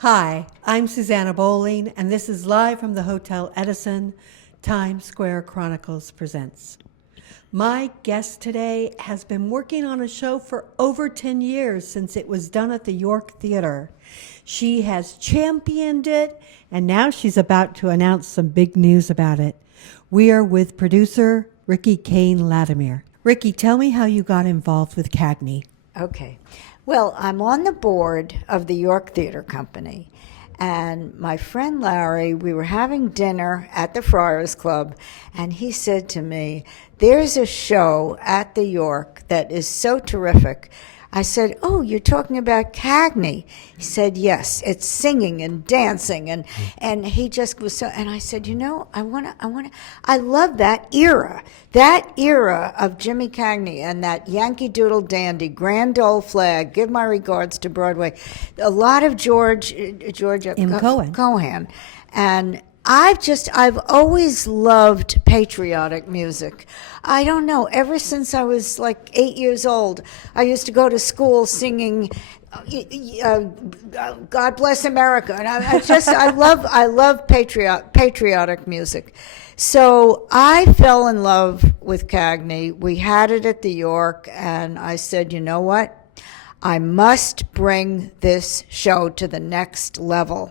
Hi, I'm Susanna Bowling, and this is live from the Hotel Edison. Times Square Chronicles presents. My guest today has been working on a show for over 10 years since it was done at the York Theater. She has championed it, and now she's about to announce some big news about it. We are with producer Riki Kane Larimer. Riki, tell me how you got involved with Cagney. Okay. Well, I'm on the board of the York Theater Company, and my friend Larry, we were having dinner at the Friars Club, and he said to me, "There's a show at the York that is so terrific." I said, "Oh, you're talking about Cagney?" He said, "Yes, it's singing and dancing," and he just was so. And I said, I love that era of Jimmy Cagney and that Yankee Doodle Dandy, Grand Ole Flag, Give My Regards to Broadway, a lot of Georgia Cohan, and I've always loved patriotic music. I don't know, ever since I was like 8 years old, I used to go to school singing God Bless America. And I love patriotic music. So I fell in love with Cagney. We had it at the York, and I said, you know what? I must bring this show to the next level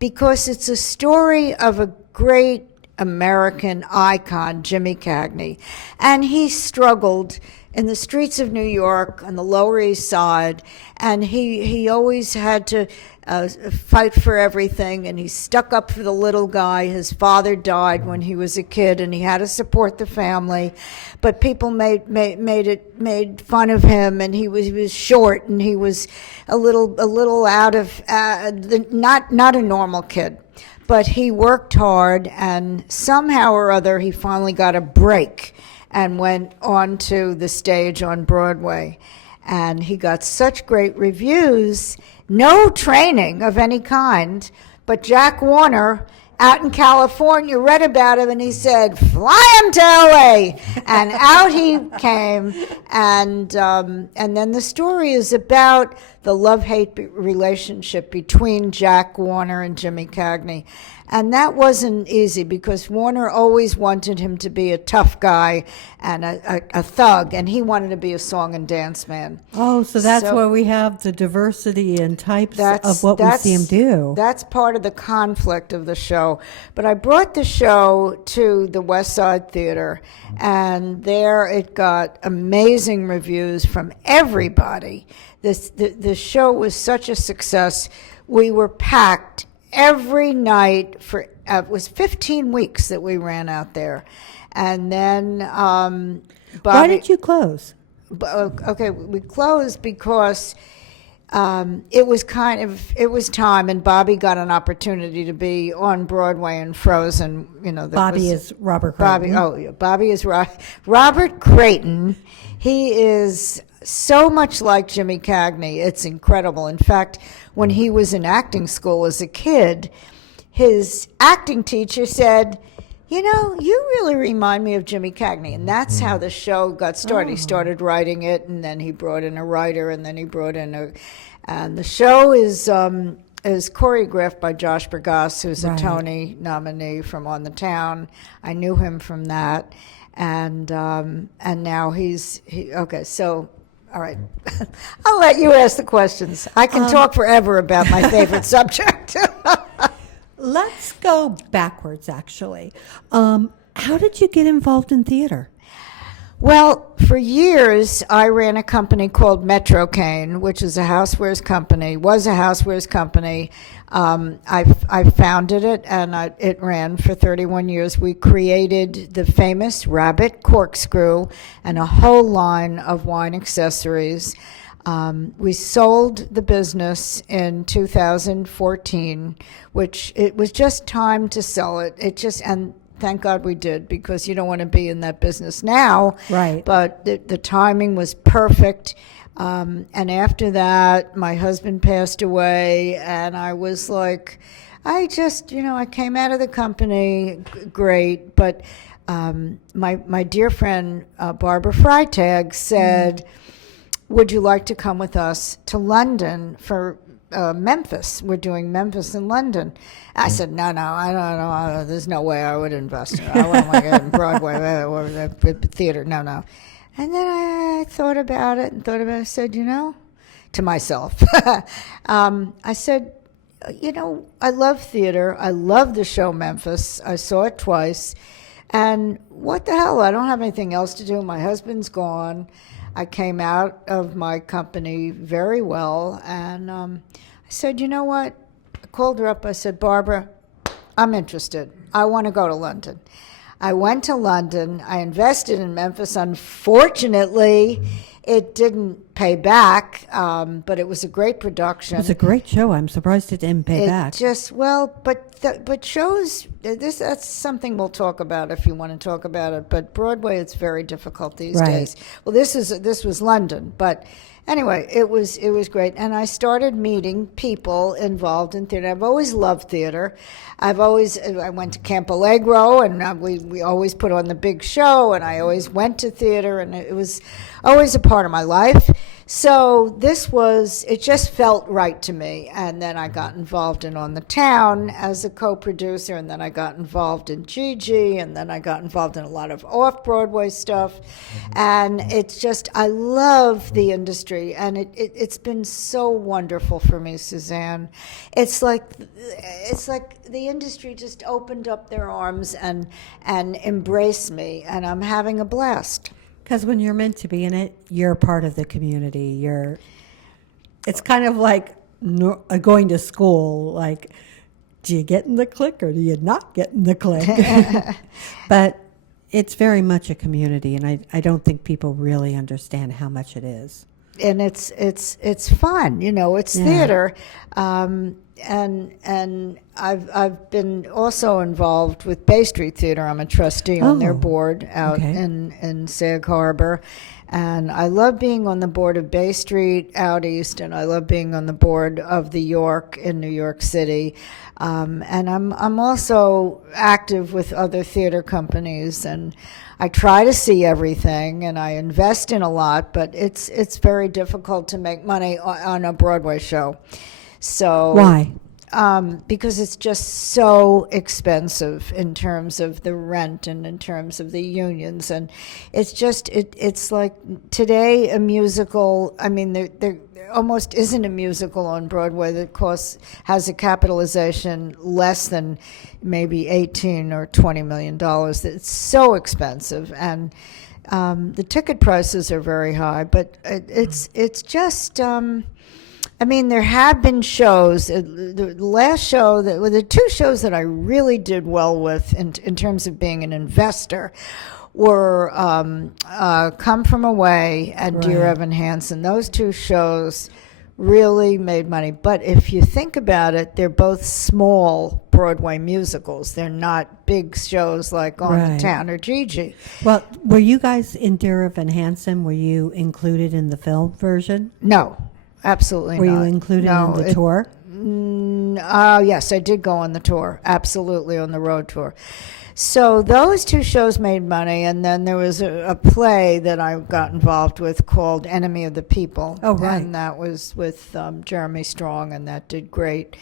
because it's a story of a great American icon, Jimmy Cagney. And he struggled in the streets of New York on the Lower East Side, and he always had to fight for everything, and he stuck up for the little guy. His father died when he was a kid, and he had to support the family, but people made fun of him, and he was short, and he was a little out of not a normal kid. But he worked hard, and somehow or other he finally got a break and went on to the stage on Broadway. And he got such great reviews, no training of any kind, but Jack Warner out in California read about him, and he said, "Fly him to LA." And out he came, and then the story is about the love-hate relationship between Jack Warner and Jimmy Cagney. And that wasn't easy because Warner always wanted him to be a tough guy and a thug, and he wanted to be a song and dance man. Oh, so that's why we have the diversity and types of what we see him do. That's part of the conflict of the show. But I brought the show to the West Side Theater, and there it got amazing reviews from everybody. The show was such a success. We were packed every night for it was 15 weeks that we ran out there. And then Why did you close? Okay, we closed because it was time, and Bobby got an opportunity to be on Broadway and Frozen. Bobby is Robert Creighton. Bobby is Robert Creighton. He is so much like Jimmy Cagney. It's incredible. In fact, when he was in acting school as a kid, his acting teacher said, "You really remind me of Jimmy Cagney." And that's how the show got started. He started writing it, and then he brought in a writer, and then he brought in and the show is choreographed by Josh Bergasse, who's a Tony nominee from On the Town. I knew him from that. And now okay, so all right. I'll let you ask the questions. I can talk forever about my favorite subject. Let's go backwards, actually. How did you get involved in theater? Well, for years, I ran a company called Metro Kane, which is a housewares company, I founded it, and it ran for 31 years. We created the famous Rabbit Corkscrew and a whole line of wine accessories. We sold the business in 2014, which it was just time to sell it. And thank God we did, because you don't want to be in that business now. Right. But the timing was perfect. And after that, my husband passed away, and I was like, I came out of the company great, but my dear friend Barbara Freitag said, would you like to come with us to London for Memphis. We're doing Memphis and London. I said, no, I don't know. There's no way I would invest in it. I want to get in Broadway or theater. No. And then I thought about it. I said, to myself, I said, I love theater. I love the show Memphis. I saw it twice. And what the hell? I don't have anything else to do. My husband's gone. I came out of my company very well. And I said, you know what? I called her up. I said, Barbara, I'm interested. I want to go to London. I went to London. I invested in Memphis. Unfortunately, it didn't pay back, but it was a great production. It was a great show. I'm surprised it didn't pay back. But shows, that's something we'll talk about if you want to talk about it. But Broadway, it's very difficult these days. Well, this was London, but anyway, it was great. And I started meeting people involved in theater. I've always loved theater. I went to Camp Allegro, and we always put on the big show, and I always went to theater, and it was always a part of my life. So it just felt right to me. And then I got involved in On the Town as a co-producer, and then I got involved in Gigi, and then I got involved in a lot of off-Broadway stuff. And it's just, I love the industry, and it's been so wonderful for me, Suzanne. It's like the industry just opened up their arms and embraced me, and I'm having a blast. Because when you're meant to be in it, you're part of the community. It's kind of like going to school. Like, do you get in the clique or do you not get in the clique? But it's very much a community, and I don't think people really understand how much it is. And it's fun, it's theater. And I've been also involved with Bay Street Theater. I'm a trustee on their board out in Sag Harbor. And I love being on the board of Bay Street out east, and I love being on the board of the York in New York City. And I'm also active with other theater companies, and I try to see everything, and I invest in a lot, but it's very difficult to make money on a Broadway show. So why? Because it's just so expensive in terms of the rent and in terms of the unions, and it's like today a musical. I mean, there almost isn't a musical on Broadway that has a capitalization less than maybe $18 or $20 million. It's so expensive, and the ticket prices are very high. But it's just. I mean, there have been shows. The last show, the two shows that I really did well with in terms of being an investor were Come From Away and Dear Evan Hansen. Those two shows really made money. But if you think about it, they're both small Broadway musicals. They're not big shows like On the Town or Gigi. Well, were you guys in Dear Evan Hansen? Were you included in the film version? No. Absolutely not. Were you included in the tour? Yes, I did go on the tour. Absolutely, on the road tour. So those two shows made money, and then there was a play that I got involved with called Enemy of the People. Oh, right. And that was with Jeremy Strong, and that did great.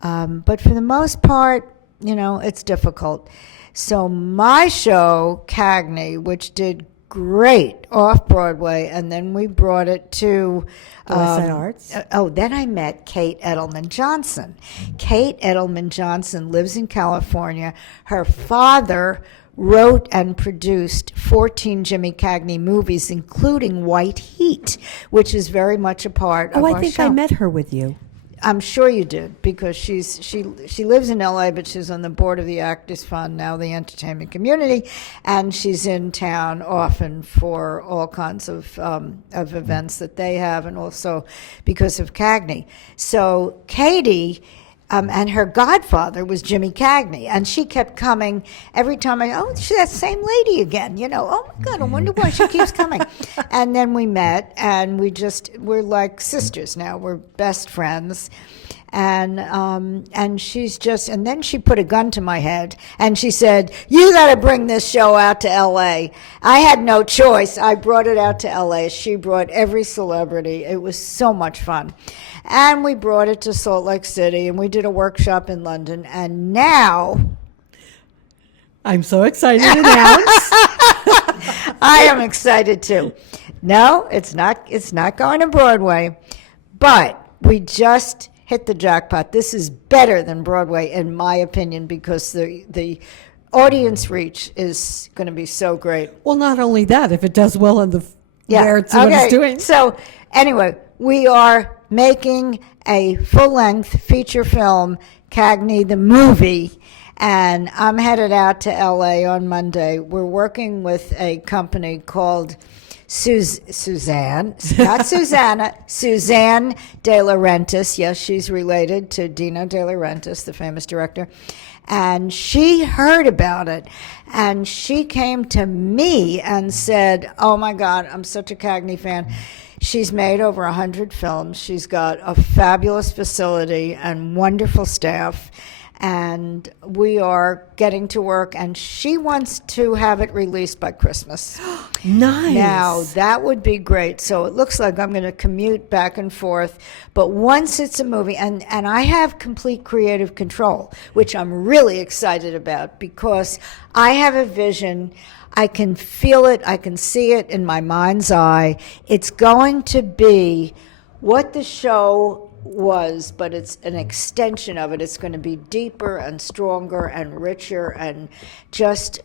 But for the most part, it's difficult. So my show, Cagney, which did great off-Broadway, and then we brought it to West Side Arts. Then I met Kate Edelman Johnson. Kate Edelman Johnson lives in California. Her father wrote and produced 14 Jimmy Cagney movies, including White Heat, which is very much a part of our show. I think I met her with you. I'm sure you did, because she lives in LA, but she's on the board of the Actors Fund, now the Entertainment Community, and she's in town often for all kinds of events that they have, and also because of Cagney. So Katie and her godfather was Jimmy Cagney, and she kept coming every time. She's that same lady again, Oh my God, I wonder why she keeps coming. And then we met, and we're like sisters now. We're best friends. And she's just, and then she put a gun to my head and she said, "You got to bring this show out to LA." I had no choice. I brought it out to LA. She brought every celebrity. It was so much fun. And we brought it to Salt Lake City, and we did a workshop in London. And now, I'm so excited to announce. I am excited too. No, it's not going to Broadway, but we just hit the jackpot. This is better than Broadway, in my opinion, because the audience reach is going to be so great. Well, not only that, if it does well in where it's what it's doing. So anyway, we are making a full-length feature film, Cagney the movie, and I'm headed out to LA on Monday. We're working with a company called Suzanne, not Susanna, Suzanne De Laurentiis. Yes, she's related to Dino De Laurentiis, the famous director. And she heard about it, and she came to me and said, "Oh my God, I'm such a Cagney fan." She's made over 100 films. She's got a fabulous facility and wonderful staff. And we are getting to work, and she wants to have it released by Christmas. Nice. Now, that would be great. So it looks like I'm going to commute back and forth. But once it's a movie, and I have complete creative control, which I'm really excited about, because I have a vision. I can feel it. I can see it in my mind's eye. It's going to be what the show was, but it's an extension of it. It's going to be deeper and stronger and richer and just,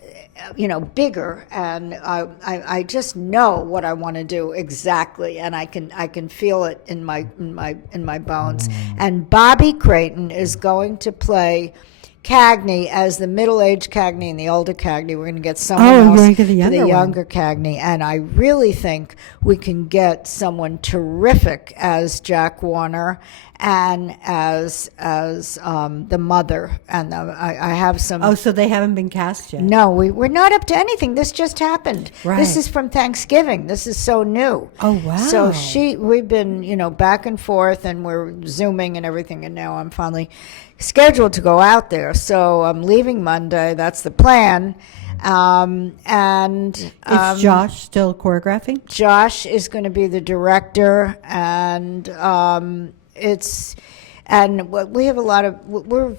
bigger. And I just know what I want to do exactly, and I can feel it in my bones. And Bobby Creighton is going to play Cagney as the middle-aged Cagney and the older Cagney. We're going to get someone else for the younger Cagney, and I really think we can get someone terrific as Jack Warner and as the mother. And I have some. Oh, so they haven't been cast yet? No, we're not up to anything. This just happened. Right. This is from Thanksgiving. This is so new. Oh, wow. So we've been, back and forth, and we're Zooming and everything, and now I'm finally scheduled to go out there. So I'm leaving Monday. That's the plan. Is Josh still choreographing? Josh is going to be the director, and we have a lot of, we're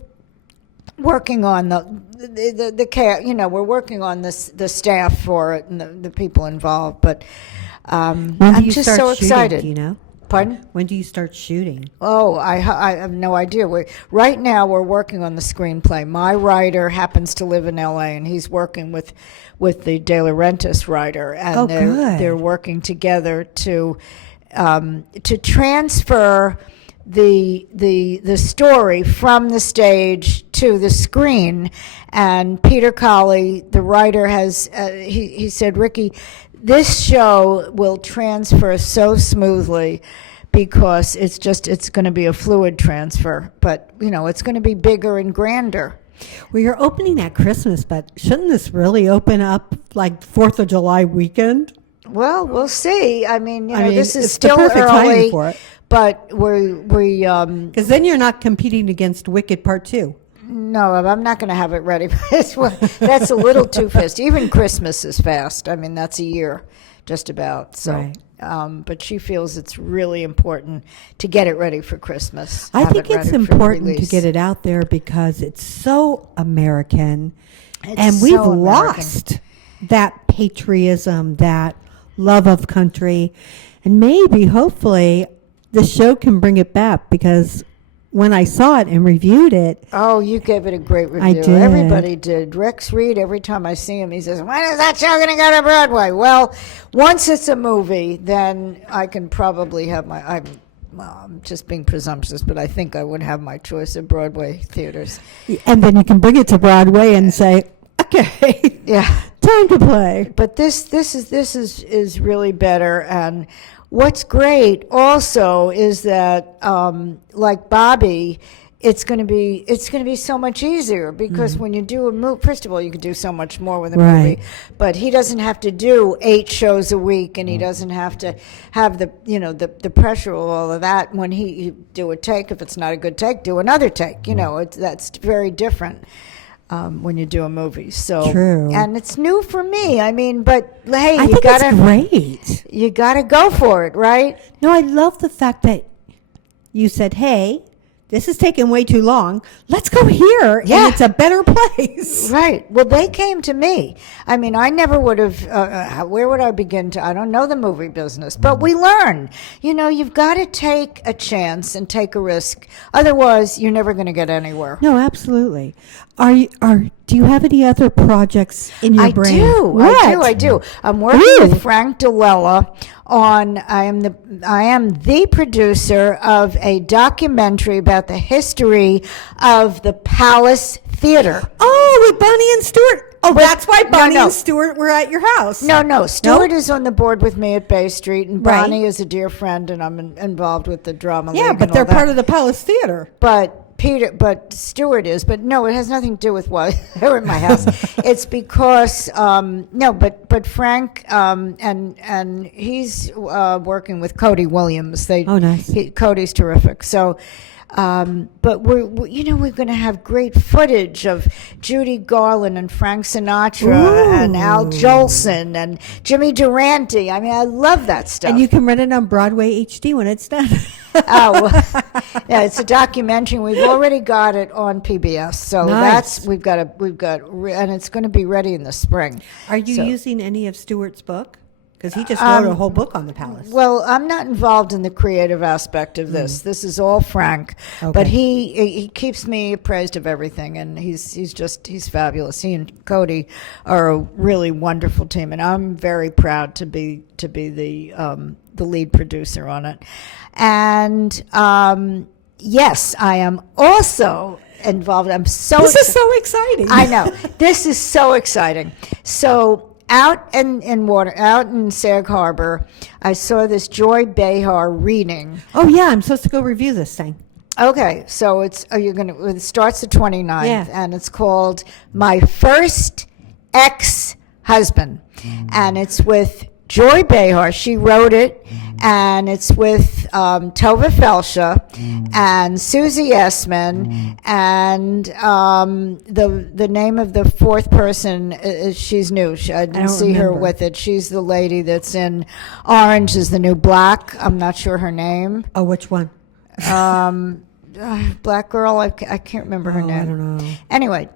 working on the care, we're working on the staff for it and the people involved, but When do I'm you just start so shooting, excited. do you know? Pardon? When do you start shooting? Oh, I have no idea. Right now we're working on the screenplay. My writer happens to live in L.A., and he's working with the De Laurentiis writer, and they're working together to transfer the story from the stage to the screen. And Peter Colley, the writer, has he said, "Riki, this show will transfer so smoothly because it's going to be a fluid transfer, but it's going to be bigger and grander." Well, you're opening at Christmas, but shouldn't this really open up like 4th of July weekend? Well, we'll see. I mean, this is it's still the perfect timing early, for it. but we Because then you're not competing against Wicked Part 2. No, I'm not going to have it ready. That's a little too fast. Even Christmas is fast. I mean, that's a year, just about. So, Right. But she feels it's really important to get it ready for Christmas. I have think it it's ready for important to release. get it out there because it's so American. It's And so we've American. lost that patriotism, that love of country. And maybe, hopefully, the show can bring it back, because when I saw it and reviewed it, Oh, you gave it a great review. I did. Everybody did. Rex Reed, every time I see him, he says, "When is that show going to go to Broadway?" Well, once it's a movie, then I can probably have I'm just being presumptuous, but I think I would have my choice of Broadway theaters. and then you can bring it to Broadway and say, okay, Yeah. time to play. But this is really better. And what's great also is that like Bobby it's going to be so much easier because when you do a movie, first of all, you can do so much more with a Right. movie, but he doesn't have to do 8 shows a week, and he doesn't have to have the pressure of all of that. When he do a take, if it's not a good take, do another take. That's very different. When you do a movie, so True. and it's new for me. I mean, but hey, I think it's great. you gotta go for it, right? No, I love the fact that you said, hey, this is taking way too long. Let's go here, Yeah. and it's a better place. Right. Well, they came to me. I mean, I never would have. Where would I begin to? I don't know the movie business, but we learn. You've got to take a chance and take a risk. Otherwise, you're never going to get anywhere. No, absolutely. Do you have any other projects in your brain? I do. I'm working with Frank DeLella on. I am the producer of a documentary about the history of the Palace Theater. Oh, with Bonnie and Stuart. Oh, that's why Bonnie no. and Stuart were at your house. No. Stuart is on the board with me at Bay Street, and Right. Bonnie is a dear friend, and I'm involved with the drama league. Yeah, and but all they're that. part of the Palace Theater. But Stuart is, but no, it has nothing to do with why they're in my house. It's because but Frank and he's working with Cody Williams. Oh, nice. Cody's terrific. So. But we're going to have great footage of Judy Garland and Frank Sinatra and Al Jolson and Jimmy Durante. I mean, I love that stuff. And you can rent it on Broadway HD when it's done. Yeah, it's a documentary. We've already got it on PBS, so Nice. we've got, and it's going to be ready in the spring. Are you So- using any of Stuart's book? Because he just wrote a whole book on the palace. Well, I'm not involved in the creative aspect of this. This is all Frank, Okay. but he keeps me appraised of everything, and he's fabulous. He and Cody are a really wonderful team, and I'm very proud to be the lead producer on it. And yes, I am also involved. I'm so This is so exciting. I know. This is so exciting. So out in Sag Harbor, I saw this Joy Behar reading. Oh, yeah, I'm supposed to go review this thing. Okay, so it starts the 29th, Yeah. and it's called My First Ex-Husband. And it's with Joy Behar. She wrote it, and it's with Tova Felsha and Susie Essman, and the name of the fourth person is she's new. I didn't see her remember. with it. She's the lady that's in Orange is the New Black. I'm not sure her name. Oh, which one? Black girl. I can't remember her name. I don't know. Anyway,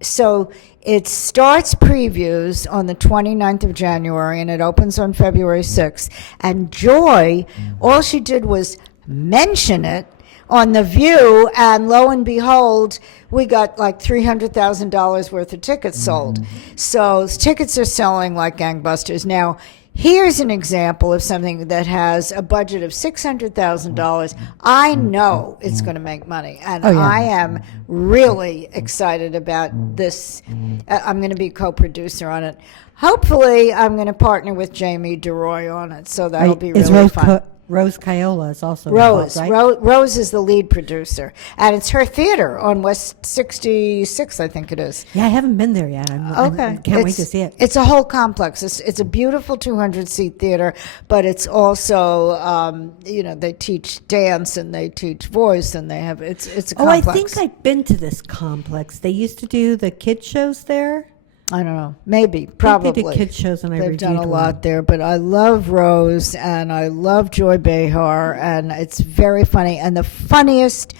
so it starts previews on the 29th of January, and it opens on February 6th. And Joy, all she did was mention it on The View, and lo and behold, we got like $300,000 worth of tickets sold. So tickets are selling like gangbusters. Now, here's an example of something that has a budget of $600,000. I know it's going to make money, and Oh, yeah. I am really excited about this. I'm going to be co-producer on it. Hopefully, I'm going to partner with Jamie DeRoy on it, so that'll be Is really fun. Rose Caiola is also Rose. involved, right? Rose is the lead producer, and it's her theater on West 66, I think it is. Yeah, I haven't been there yet. I can't wait to see it. It's a whole complex. It's a beautiful 200-seat theater, but it's also, they teach dance and they teach voice, and they have it's a Oh, I complex. think I've been to this complex. They used to do the kid shows there. I don't know. Maybe, I think probably. they did kid shows, and I They've reviewed done a one. lot there, but I love Rose and I love Joy Behar, and it's very funny. And the funniest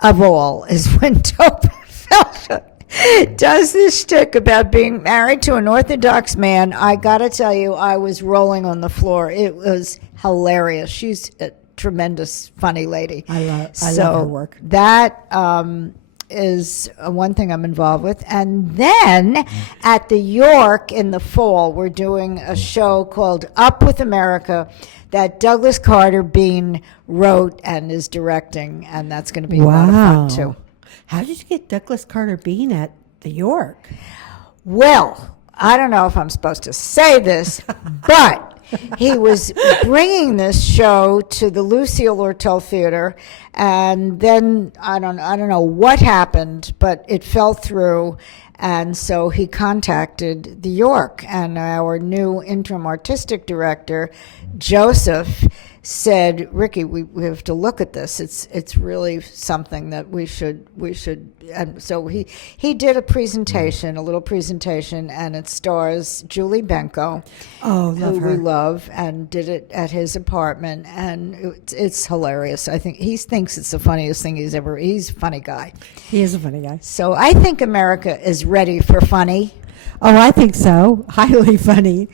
of all is when Tova Felsha does this shtick about being married to an Orthodox man. I gotta tell you, I was rolling on the floor. It was hilarious. She's a tremendous, funny lady. I love her work. That is one thing I'm involved with. And then at the York in the fall, we're doing a show called Up with America that Douglas Carter Bean wrote and is directing, and that's going to be a lot of fun too. How did you get Douglas Carter Bean at the York? Well, I don't know if I'm supposed to say this, but he was bringing this show to the Lucille Lortel Theater, and then I don't know what happened, but it fell through. And so he contacted the York, and our new interim artistic director, Joseph, said, "Riki, we have to look at this. It's really something that we should." And so he did a little presentation, and it stars Julie Benko, who we love, and did it at his apartment, and it's hilarious. I think he thinks it's the funniest thing he's ever. He's a funny guy. He is a funny guy. So I think America is ready for funny. Oh, I think so. Highly funny.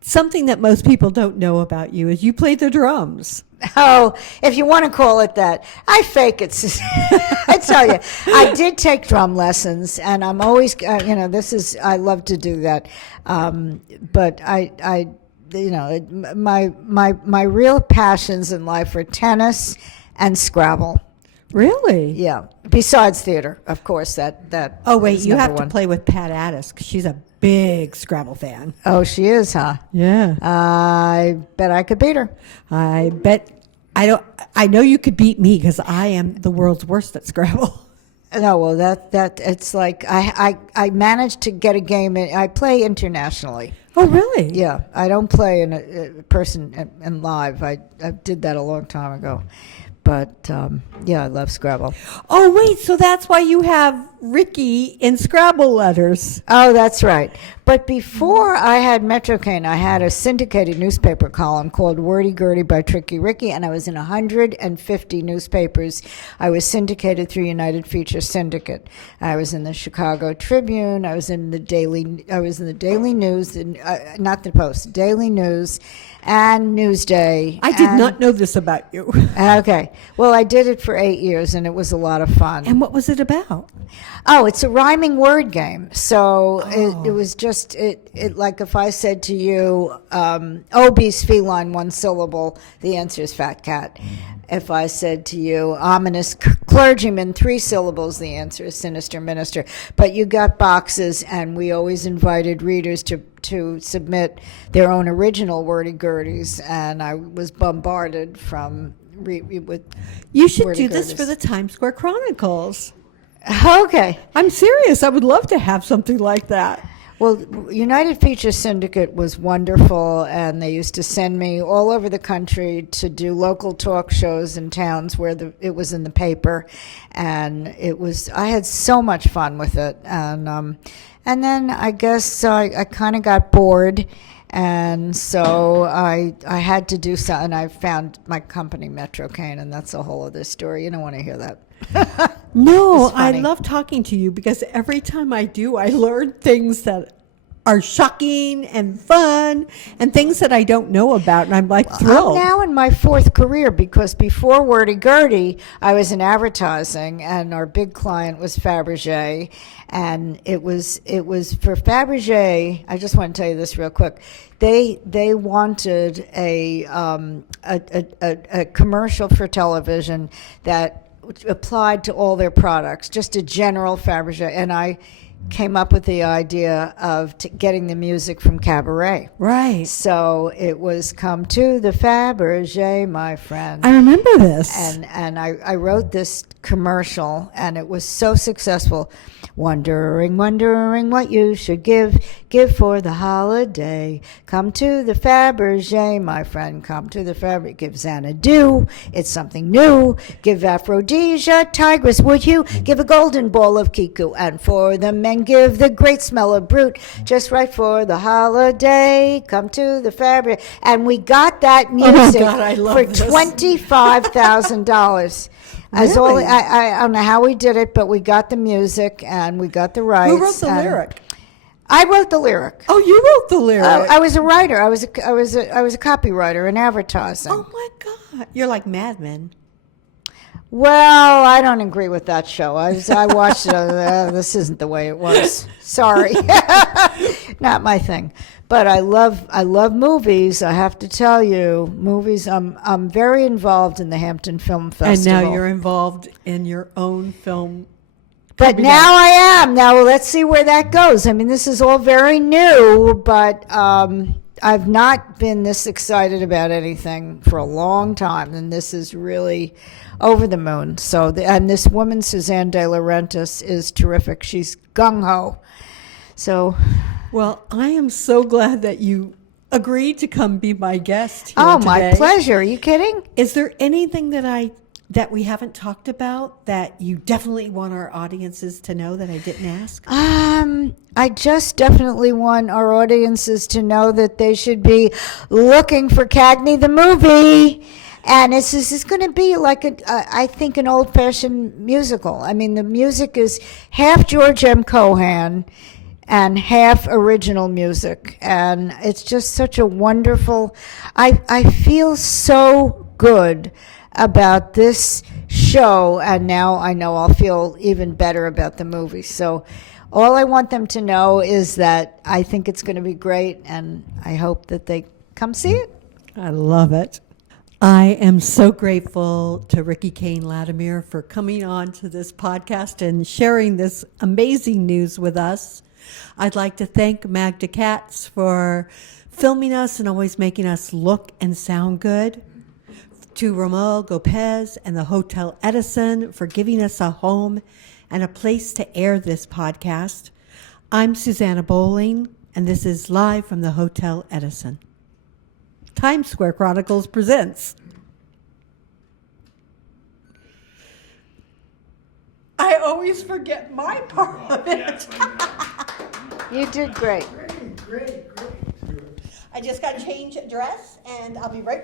Something that most people don't know about you is you play the drums. Oh, if you want to call it that. I fake it. I tell you, I did take drum lessons, and I'm always, I love to do that. But my real passions in life are tennis and Scrabble. Really? Yeah. Besides theater, of course. That. Oh wait, is you number have one. to play with Pat Addis, 'cause she's a big Scrabble fan. Oh, she is, huh? Yeah. I bet I could beat her. I bet I know you could beat me, because I am the world's worst at Scrabble. No, well, that it's like I managed to get a game in. I play internationally. Oh, really? Yeah, I don't play in a person in live. I did that a long time ago. But, yeah, I love Scrabble. Oh, wait, so that's why you have Riki in Scrabble letters. Oh, that's right. But before I had Metro Kane, I had a syndicated newspaper column called Wordy Gurdy by Tricky Riki, and I was in 150 newspapers. I was syndicated through United Feature Syndicate. I was in the Chicago Tribune. I was in the Daily News, not the Post, Daily News, and Newsday. I did not know this about you. Okay. Well, I did it for 8 years, and it was a lot of fun. And what was it about? Oh, it's a rhyming word game. So it was just, it like if I said to you, obese feline, one syllable, the answer is fat cat. If I said to you, ominous clergyman, 3 syllables, the answer is sinister minister. But you got boxes, and we always invited readers to submit their own original wordy-gurdies, and I was bombarded with You should do this wordy-gurdies. for the Times Square Chronicles. Okay. I'm serious. I would love to have something like that. Well, United Feature Syndicate was wonderful, and they used to send me all over the country to do local talk shows in towns where it was in the paper, and I had so much fun with it, and then I guess I kind of got bored, and so I had to do something. And I found my company, Metro Kane, and that's a whole other story. You don't want to hear that. No, It's I funny. love talking to you, because every time I do, I learn things that are shocking and fun and things that I don't know about, and I'm like thrilled. I'm now in my 4th career, because before Wordy Gurdy, I was in advertising, and our big client was Fabergé, and it was for Fabergé. I just want to tell you this real quick. They wanted a commercial for television that applied to all their products, just a general Fabergé, and I came up with the idea of getting the music from Cabaret. Right. So it was "Come to the Fabergé, my friend." I remember this. And I wrote this commercial, and it was so successful. Wondering what you should give for the holiday. Come to the Fabergé, my friend. Come to the Fabergé. Give Xanadu. It's something new. Give Aphrodisia, tigress, would you? Give a golden ball of Kiku. And for the men, give the great smell of brute. Just right for the holiday. Come to the Fabergé. And we got that music God, I love for this. $25,000. Really? I don't know how we did it, but we got the music and we got the rights. Who wrote the and lyric? I wrote the lyric. Oh, you wrote the lyric. I was a writer. I was a copywriter in advertising. Oh my God, you're like Mad Men. Well, I don't agree with that show. I watched it. This isn't the way it was. Sorry, not my thing. But I love movies. I have to tell you, movies. I'm very involved in the Hampton Film Festival. And now you're involved in your own film. But now I am. Now let's see where that goes. I mean, this is all very new, but I've not been this excited about anything for a long time, and this is really over the moon. So, and this woman, Suzanne De Laurentiis, is terrific. She's gung-ho. So, Well, I am so glad that you agreed to come be my guest here oh, today. my pleasure. Are you kidding? Is there anything that we haven't talked about that you definitely want our audiences to know that I didn't ask? I just definitely want our audiences to know that they should be looking for Cagney the movie. And this is going to be like, I think, an old-fashioned musical. I mean, the music is half George M. Cohan and half original music. And it's just such a wonderful, I feel so good about this show, and now I know I'll feel even better about the movie. So all I want them to know is that I think it's going to be great, and I hope that they come see it. I love it. I am so grateful to Riki, Kane, Larimer for coming on to this podcast and sharing this amazing news with us. I'd like to thank Magda Katz for filming us and always making us look and sound good. To Romuald Gopez and the Hotel Edison for giving us a home and a place to air this podcast. I'm Susanna Bowling, and this is live from the Hotel Edison. Times Square Chronicles presents. I always forget my part of it. You did great. Great. I just got to change dress, and I'll be right back.